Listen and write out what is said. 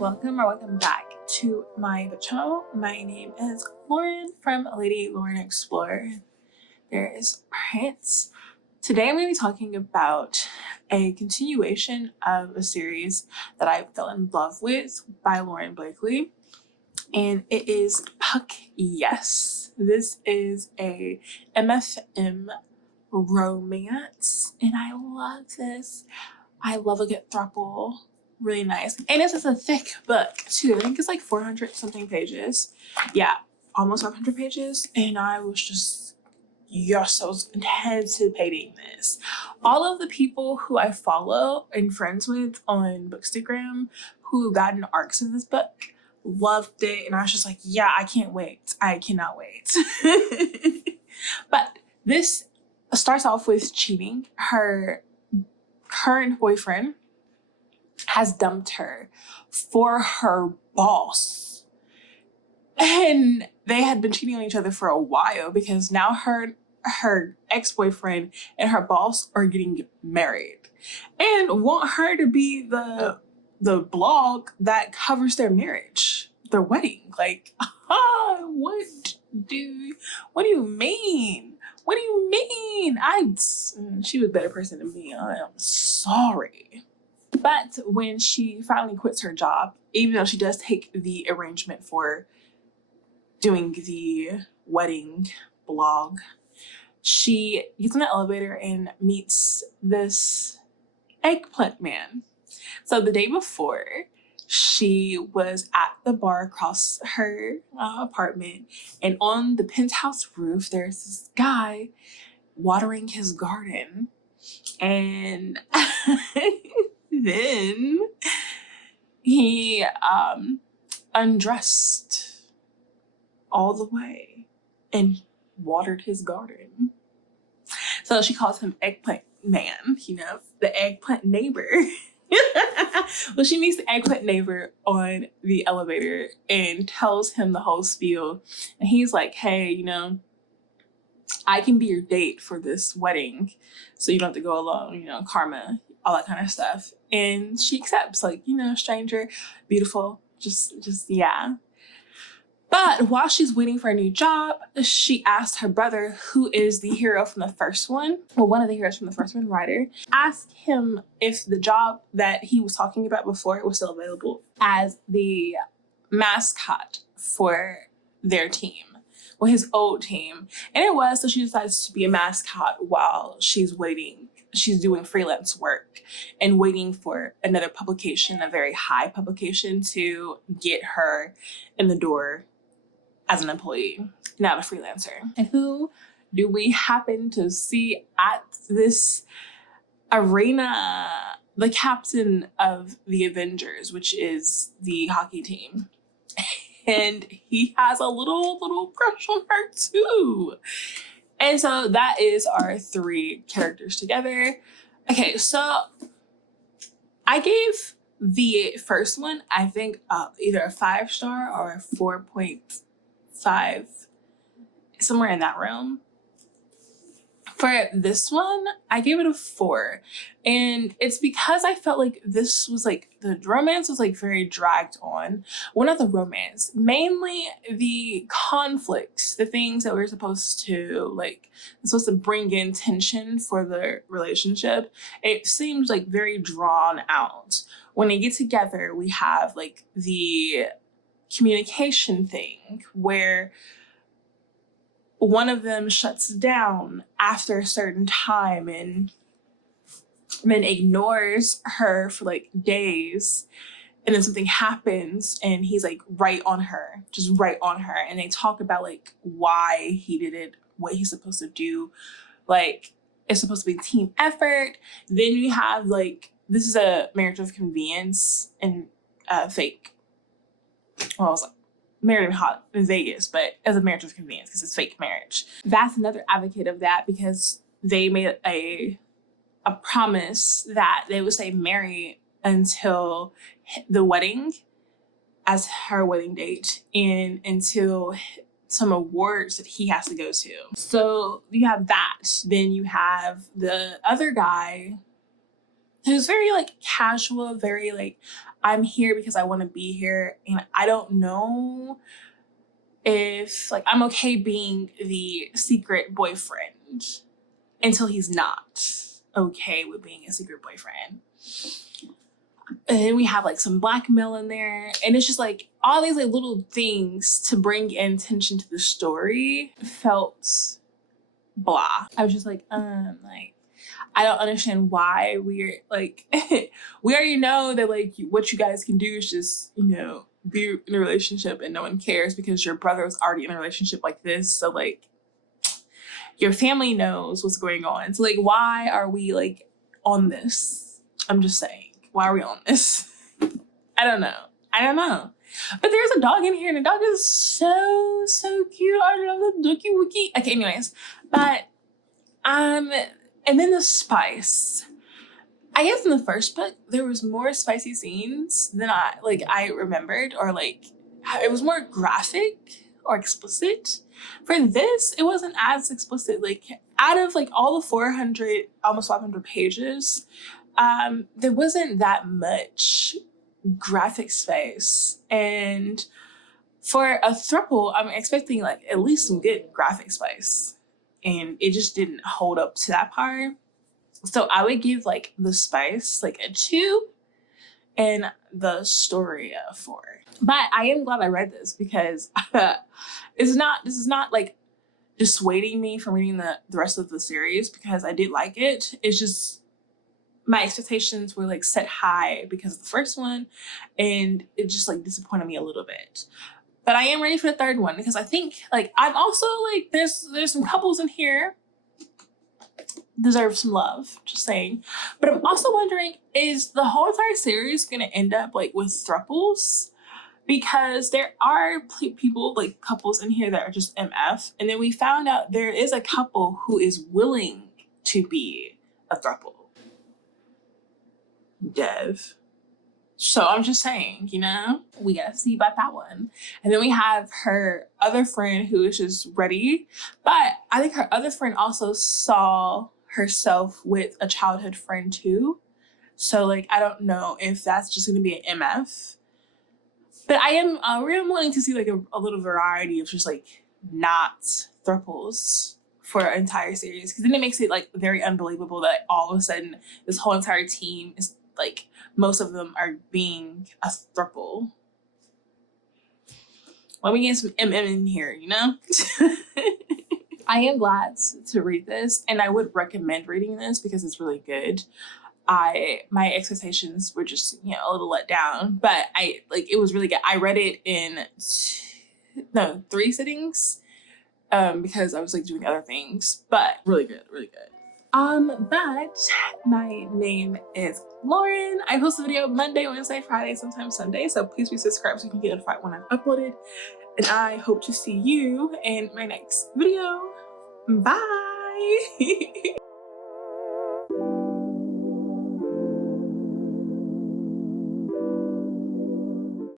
Welcome back to my channel. My name is Lauren from Lady Lauren Explorer. There is Prince. Today I'm going to be talking about a continuation of a series that I fell in love with by Lauren Blakely, and it is Puck Yes. This is a MFM romance, and I love this. I love a good throuple. Really nice. And it's just a thick book too. I think it's like 400 something pages. Yeah, almost 500 pages. And I was just, yes, I was anticipating this. All of the people who I follow and friends with on Bookstagram who got into arcs of this book loved it. And I was just like, yeah, I can't wait. I cannot wait. But this starts off with cheating. Her current boyfriend has dumped her for her boss. And they had been cheating on each other for a while because now her ex-boyfriend and her boss are getting married and want her to be the blog that covers their marriage, their wedding. Like, what do you mean? What do you mean? She was a better person than me. I am sorry. But when she finally quits her job, even though she does take the arrangement for doing the wedding blog, she gets in the elevator and meets this eggplant man. So the day before, she was at the bar across her apartment, and on the penthouse roof, there's this guy watering his garden. And then he undressed all the way and watered his garden. So she calls him Eggplant Man, the eggplant neighbor. Well, she meets the eggplant neighbor on the elevator and tells him the whole spiel. And he's like, hey, I can be your date for this wedding, so you don't have to go alone, karma, all that kind of stuff. And she accepts, stranger, beautiful, just yeah. But while she's waiting for a new job, she asked her brother, who is the hero from the first one, one of the heroes from the first one, Ryder, asked him if the job that he was talking about before was still available as the mascot for their team. Well, his old team. And it was, so she decides to be a mascot while she's waiting. She's doing freelance work and waiting for another publication, a very high publication, to get her in the door as an employee, not a freelancer. And who do we happen to see at this arena? The captain of the Avengers, which is the hockey team. And he has a little crush on her too. And so that is our three characters together. Okay, so I gave the first one, I think, either a 5-star or a 4.5, somewhere in that realm. For this one, I gave it a 4. And it's because I felt like this was the romance was very dragged on. Well, not the romance, mainly the conflicts, the things that we're supposed to bring in tension for the relationship. It seems very drawn out. When they get together, we have the communication thing where one of them shuts down after a certain time and then ignores her for days, and then something happens and he's right on her. And they talk about why he did it, what he's supposed to do. It's supposed to be a team effort. Then you have this is a marriage of convenience and fake. Well, I was married in Vegas, but as a marriage of convenience because it's fake marriage. That's another advocate of that because they made a promise that they would stay married until the wedding as her wedding date and until some awards that he has to go to. So you have that. Then you have the other guy It was very like casual, very like, I'm here because I want to be here. And I don't know if like I'm okay being the secret boyfriend until he's not okay with being a secret boyfriend. And then we have like some blackmail in there, and it's just like all these like little things to bring in tension to the story felt blah. I was just like I don't understand why we're like we already know that like what you guys can do is just, you know, be in a relationship and no one cares because your brother was already in a relationship like this. So like your family knows what's going on. So like why are we like on this? I'm just saying. Why are we on this? I don't know. But there's a dog in here and the dog is so cute. I love the dookie wookie. Okay, anyways. But and then the spice. I guess in the first book there was more spicy scenes than I remembered, or like it was more graphic or explicit. For this, it wasn't as explicit. Like out of like all the 400, almost 500 pages, there wasn't that much graphic space. And for a throuple, I'm expecting like at least some good graphic space. And it just didn't hold up to that part. So I would give like the spice like a 2 and the story a 4. But I am glad I read this because this is not like dissuading me from reading the rest of the series, because I did like it. It's just my expectations were like set high because of the first one, and it just like disappointed me a little bit. But I am ready for the third one because I think like I'm also like there's some couples in here deserve some love, just saying. But I'm also wondering, is the whole entire series gonna end up like with thruples? Because there are people, like couples in here that are just MF, and then we found out there is a couple who is willing to be a throuple. Dev. So I'm just saying, you know, we gotta see about that one. And then we have her other friend who is just ready, but I think her other friend also saw herself with a childhood friend too. So like, I don't know if that's just gonna be an MF. But I am really wanting to see like a little variety of just like not thruples for an entire series, because then it makes it like very unbelievable that all of a sudden this whole entire team is like, most of them are being a throuple. Let me get some MM in here, you know? I am glad to read this, and I would recommend reading this because it's really good. My expectations were just, you know, a little let down, but it was really good. I read it in 3 sittings because I was like doing other things, but really good. But my name is Lauren. I post a video Monday, Wednesday, Friday, sometimes Sunday, so please be subscribed so you can get notified when I've uploaded, and I hope to see you in my next video. Bye.